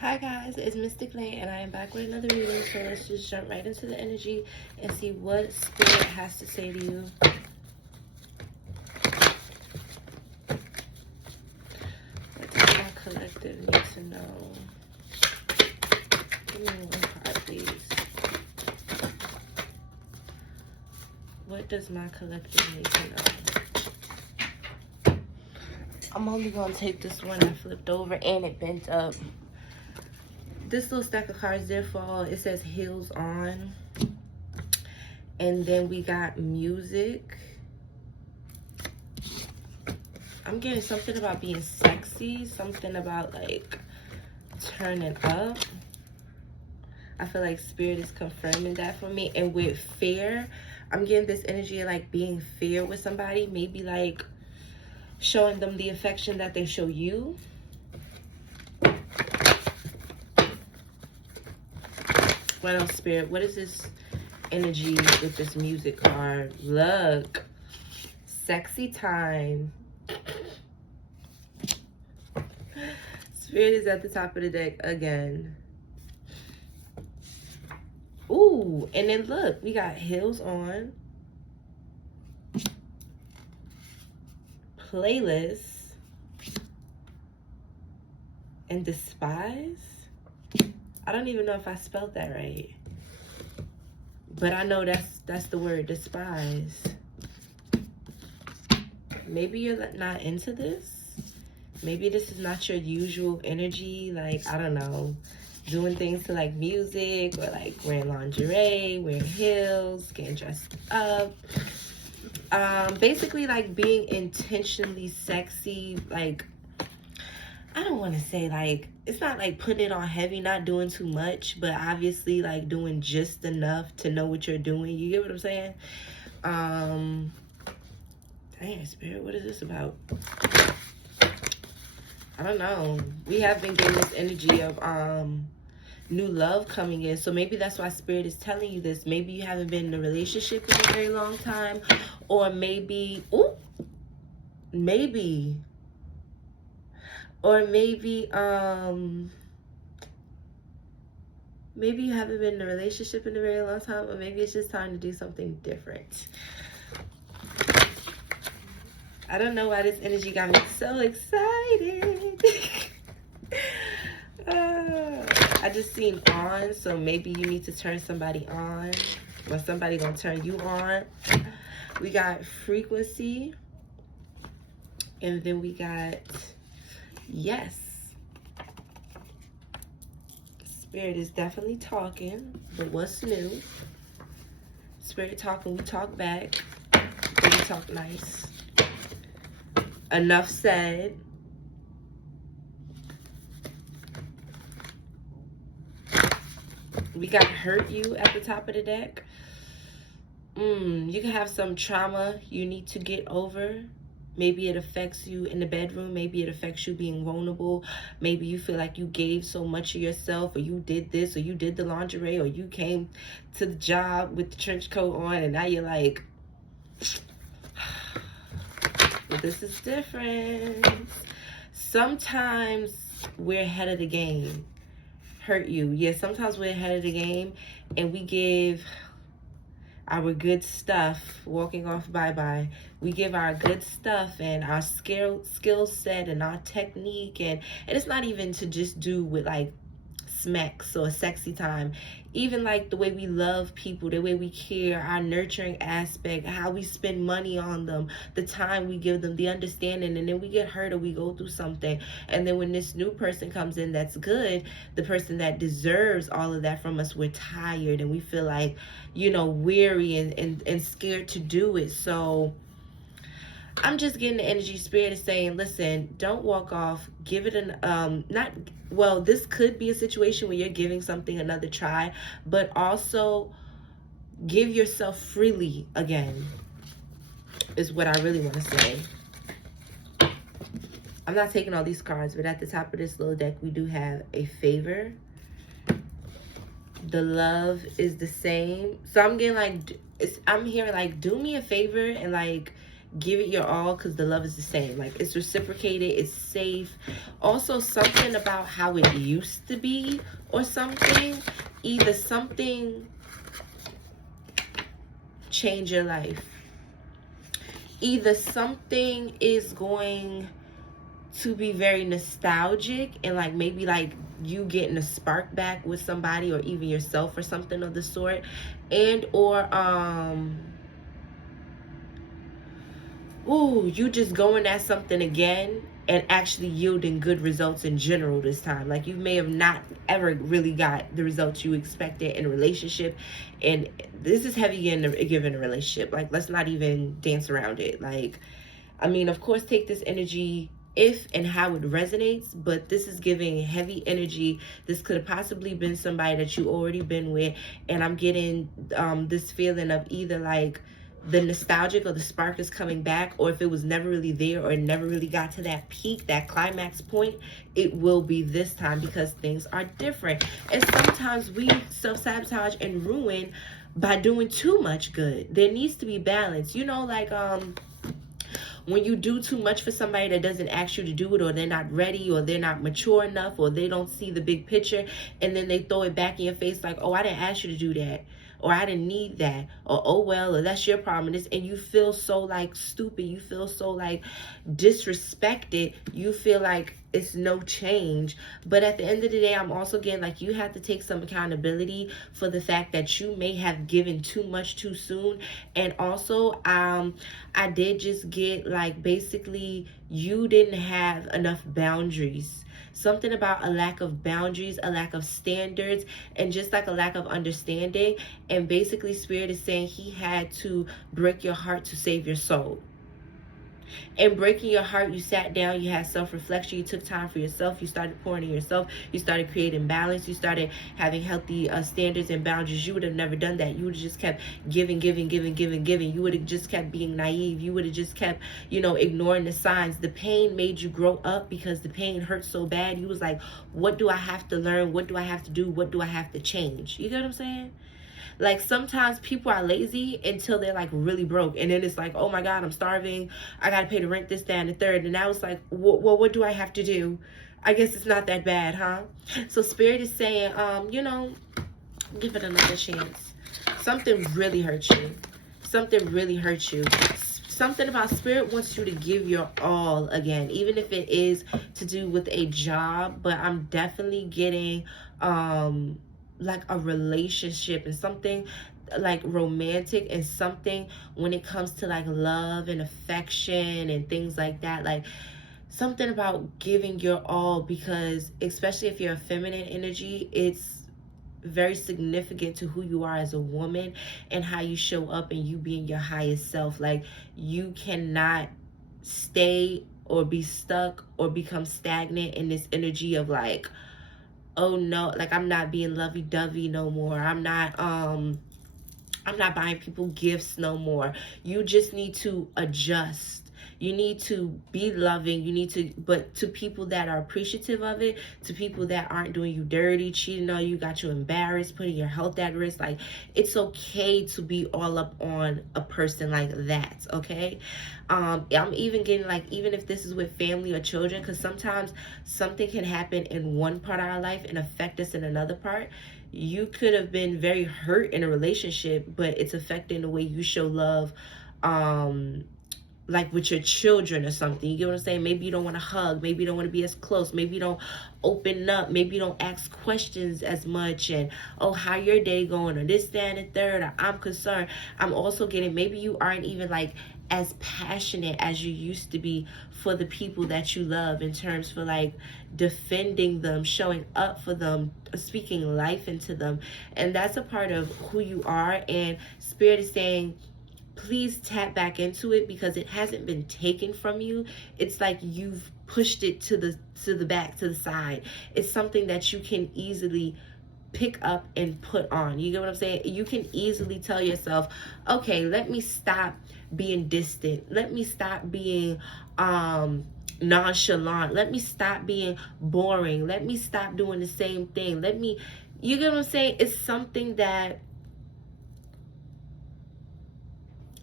Hi guys, it's Mystic Lay and I am back with another reading, so let's just jump right into the energy and see what Spirit has to say to you. What does my collective need to know? Give me one card, please. What does my collective need to know? I'm only going to take this one I flipped over and it bent up. This little stack of cards there for all, it says heels on. And then we got music. I'm getting something about being sexy, something about like turning up. I feel like Spirit is confirming that for me. And with fear, I'm getting this energy of like being fair with somebody, maybe like showing them the affection that they show you. What else, Spirit? What is this energy with this music card? Look, sexy time. Spirit is at the top of the deck again. Ooh, and then look, we got heels on, playlist, and despise. I don't even know if I spelled that right, but I know that's the word, despise. Maybe you're not into this. Maybe this is not your usual energy. Like, I don't know, doing things to like music or like wearing lingerie, wearing heels, getting dressed up. Basically like being intentionally sexy. Like, I don't want to say like, it's not like putting it on heavy, not doing too much, but obviously like doing just enough to know what you're doing. You get what I'm saying? Dang, Spirit, what is this about? I don't know. We have been getting this energy of new love coming in. So maybe that's why Spirit is telling you this. Maybe you haven't been in a relationship in a very long time. Or maybe, maybe you haven't been in a relationship in a very long time, or maybe it's just time to do something different. I don't know why this energy got me so excited. I just seen on, so maybe you need to turn somebody on, or somebody gonna turn you on. We got frequency, and then we got yes. Spirit is definitely talking, but what's new? Spirit talking, we talk back. We talk nice. Enough said. We got hurt you at the top of the deck. You can have some trauma you need to get over. Maybe it affects you in the bedroom. Maybe it affects you being vulnerable. Maybe you feel like you gave so much of yourself, or you did this, or you did the lingerie, or you came to the job with the trench coat on, and now you're like, but this is different. Sometimes we're ahead of the game. Hurt you. Yeah, sometimes we're ahead of the game and we give our good stuff, walking off bye-bye. We give our good stuff and our skill set and our technique, and it's not even to just do with like smacks or sexy time. Even like the way we love people, the way we care, our nurturing aspect, how we spend money on them, the time we give them, the understanding, and then we get hurt or we go through something. And then when this new person comes in that's good, the person that deserves all of that from us, we're tired and we feel like, you know, weary and scared to do it. So I'm just getting the energy. Spirit is saying, listen, don't walk off. Give it this could be a situation where you're giving something another try, but also give yourself freely again, is what I really want to say. I'm not taking all these cards, but at the top of this little deck, we do have a favor. The love is the same. So I'm getting like, I'm hearing like, do me a favor and like, Give it your all, because the love is the same. Like, it's reciprocated, it's safe. Also, something about how it used to be or something. Either something change your life. Either something is going to be very nostalgic, and like maybe like you getting a spark back with somebody, or even yourself, or something of the sort. And or you just going at something again and actually yielding good results in general this time. Like, you may have not ever really got the results you expected in a relationship, and this is heavy given a relationship. Like, let's not even dance around it. Like, I mean, of course, take this energy if and how it resonates, but this is giving heavy energy. This could have possibly been somebody that you already been with, and I'm getting this feeling of either like the nostalgic or the spark is coming back, or if it was never really there or it never really got to that peak, that climax point, it will be this time, because things are different. And sometimes we self-sabotage and ruin by doing too much good. There needs to be balance, you know, like when you do too much for somebody that doesn't ask you to do it, or they're not ready, or they're not mature enough, or they don't see the big picture, and then they throw it back in your face like, oh, I didn't ask you to do that, or I didn't need that, or oh well, or that's your problem. And you feel so like stupid, you feel so like disrespected, you feel like it's no change. But at the end of the day, I'm also getting like, you have to take some accountability for the fact that you may have given too much too soon. And also I did just get like, basically, you didn't have enough boundaries. Something about a lack of boundaries, a lack of standards, and just like a lack of understanding. And basically, Spirit is saying he had to break your heart to save your soul. And breaking your heart, you sat down, you had self-reflection, you took time for yourself, you started pouring in yourself, you started creating balance, you started having healthy standards and boundaries. You would have never done that. You would have just kept giving. You would have just kept being naive. You would have just kept, ignoring the signs. The pain made you grow up, because the pain hurt so bad. You was like, what do I have to learn? What do I have to do? What do I have to change? You get what I'm saying? Like, sometimes people are lazy until they're like really broke, and then it's like, oh my God, I'm starving, I gotta pay the rent, this, that, and the third. And now it's like, well, what do I have to do? I guess it's not that bad, huh? So Spirit is saying, give it another chance. Something really hurt you. Something really hurt you. Something about Spirit wants you to give your all again, even if it is to do with a job. But I'm definitely getting like a relationship, and something like romantic, and something when it comes to like love and affection and things like that. Like, something about giving your all, because especially if you're a feminine energy, it's very significant to who you are as a woman, and how you show up, and you being your highest self. Like, you cannot stay or be stuck or become stagnant in this energy of like, oh no, like, I'm not being lovey-dovey no more. I'm not buying people gifts no more. You just need to adjust. You need to be loving. You need to, but to people that are appreciative of it, to people that aren't doing you dirty, cheating on you, got you embarrassed, putting your health at risk. Like, it's okay to be all up on a person like that, okay? I'm even getting like, even if this is with family or children, because sometimes something can happen in one part of our life and affect us in another part. You could have been very hurt in a relationship, but it's affecting the way you show love, like with your children or something. You get what I'm saying? Maybe you don't want to hug. Maybe you don't want to be as close. Maybe you don't open up. Maybe you don't ask questions as much. And, oh, how your day going? Or this, that, and the third. Or I'm concerned. I'm also getting, maybe you aren't even like as passionate as you used to be for the people that you love, in terms for like defending them, showing up for them, speaking life into them. And that's a part of who you are. And Spirit is saying, please tap back into it, because it hasn't been taken from you. It's like you've pushed it to the back, to the side. It's something that you can easily pick up and put on. You get what I'm saying? You can easily tell yourself, okay, let me stop being distant. Let me stop being nonchalant. Let me stop being boring. Let me stop doing the same thing. You get what I'm saying? It's something that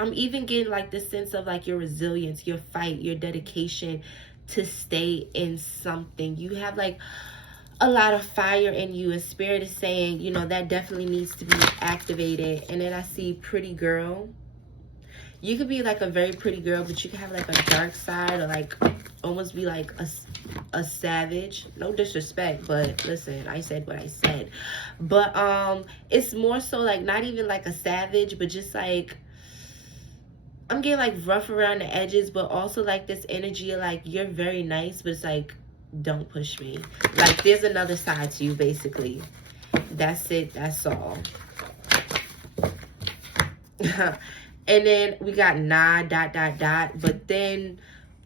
I'm even getting like this sense of like your resilience, your fight, your dedication to stay in something. You have like a lot of fire in you, and spirit is saying, you know, that definitely needs to be activated. And then I see pretty girl. You could be like a very pretty girl, but you can have like a dark side, or like almost be like a savage. No disrespect, but listen, I said what I said. But it's more so like not even like a savage, but just like, I'm getting like rough around the edges, but also like this energy of like, you're very nice, but it's like, don't push me. Like there's another side to you, basically. That's it. That's all. And then we got nah, dot, dot, dot. But then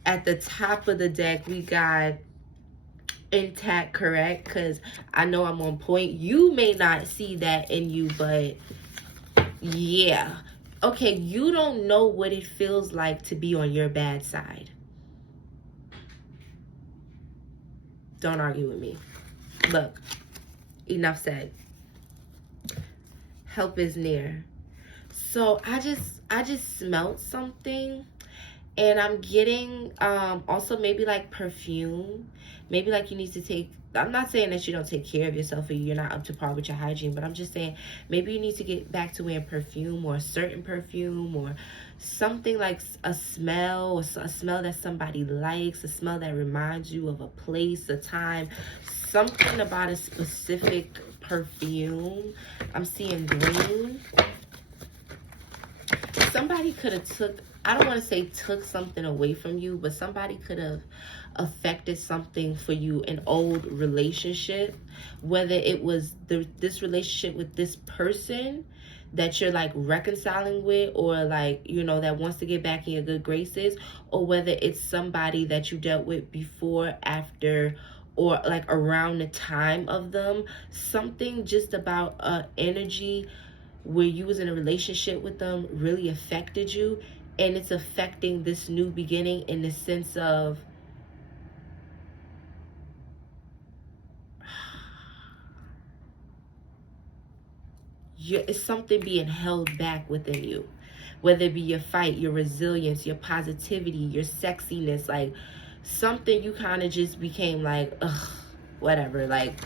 at the top of the deck, we got intact, correct? Because I know I'm on point. You may not see that in you, but yeah. Okay, you don't know what it feels like to be on your bad side. Don't argue with me. Look, enough said. Help is near. So I just smelled something, and I'm getting also maybe like perfume. Maybe like you need to take, I'm not saying that you don't take care of yourself or you're not up to par with your hygiene, but I'm just saying maybe you need to get back to wearing perfume, or a certain perfume, or something like a smell, or a smell that somebody likes, a smell that reminds you of a place, a time, something about a specific perfume. I'm seeing green. Somebody could have took, I don't want to say took something away from you, but somebody could have affected something for you, an old relationship, whether it was this relationship with this person that you're like reconciling with, or like, you know, that wants to get back in your good graces, or whether it's somebody that you dealt with before, after, or like around the time of them. Something just about energy where you was in a relationship with them really affected you, and it's affecting this new beginning in the sense of it's something being held back within you, whether it be your fight, your resilience, your positivity, your sexiness, like something you kind of just became like, ugh, whatever, like,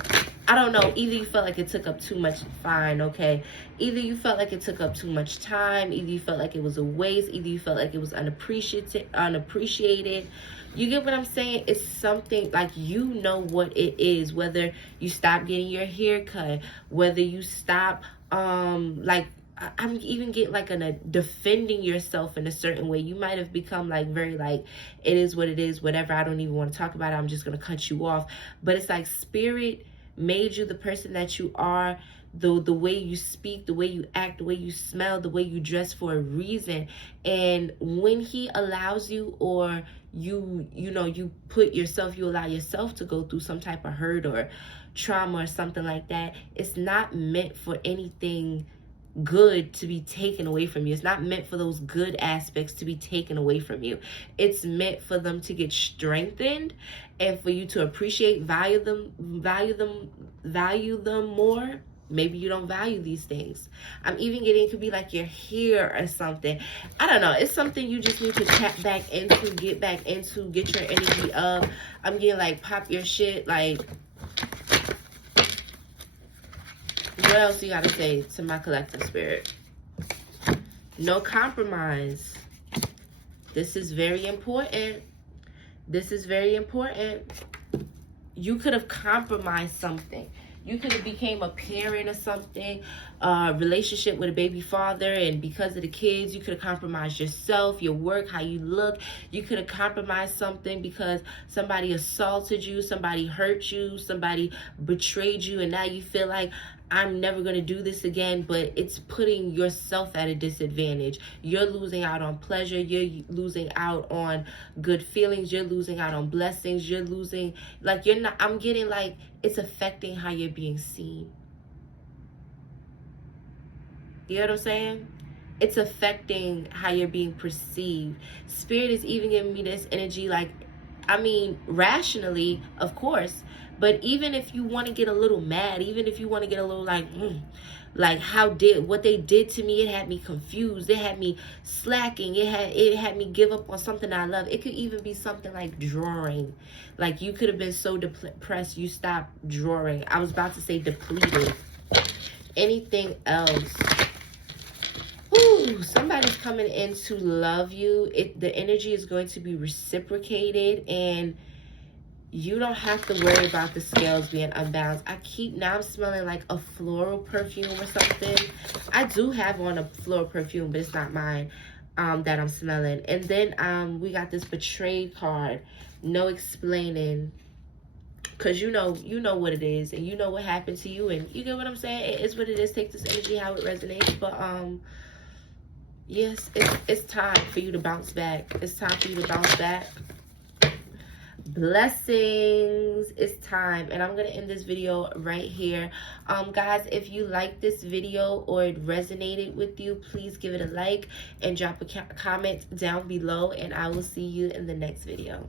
I don't know, either you felt like it took up too much, fine, okay, either you felt like it took up too much time, either you felt like it was a waste, either you felt like it was unappreciated. You get what I'm saying? It's something like, you know what it is, whether you stop getting your hair cut, whether you stop like, I'm even getting like a defending yourself in a certain way. You might have become like very like, it is what it is, whatever, I don't even want to talk about it, I'm just gonna cut you off. But it's like spirit made you the person that you are, the way you speak, the way you act, the way you smell, the way you dress, for a reason. And when he allows you, or you know, you put yourself, you allow yourself to go through some type of hurt or trauma or something like that, it's not meant for anything good to be taken away from you. It's not meant for those good aspects to be taken away from you. It's meant for them to get strengthened, and for you to appreciate, value them more. Maybe you don't value these things. I'm even getting, it could be like your hair or something. I don't know. It's something you just need to tap back into, get back into, get your energy up. I'm getting like, pop your shit. Like, what else you gotta say to my collective spirit? No compromise. This is very important. This is very important. You could have compromised something. You could have became a parent or something, relationship with a baby father, and because of the kids, you could have compromised yourself, your work, how you look. You could have compromised something because somebody assaulted you, somebody hurt you, somebody betrayed you, and now you feel like, I'm never going to do this again, but it's putting yourself at a disadvantage. You're losing out on pleasure. You're losing out on good feelings. You're losing out on blessings. You're losing, like, you're not, I'm getting like, it's affecting how you're being seen. You know what I'm saying? It's affecting how you're being perceived. Spirit is even giving me this energy, like, I mean, rationally, of course, but even if you want to get a little mad, even if you want to get a little like, Like what they did to me, it had me confused. It had me slacking. It had me give up on something I love. It could even be something like drawing. Like you could have been so depressed you stopped drawing. I was about to say depleted. Anything else? Ooh, somebody's coming in to love you. The energy is going to be reciprocated, and you don't have to worry about the scales being unbalanced. Now I'm smelling like a floral perfume or something. I do have on a floral perfume, but it's not mine, that I'm smelling. And then we got this betrayed card. No explaining. Because you know what it is, and you know what happened to you, and you get what I'm saying? It is what it is. Take this energy how it resonates. But yes, it's time for you to bounce back. It's time for you to bounce back. Blessings. It's time. And I'm going to end this video right here. Guys, if you like this video or it resonated with you, please give it a like and drop a comment down below, and I will see you in the next video.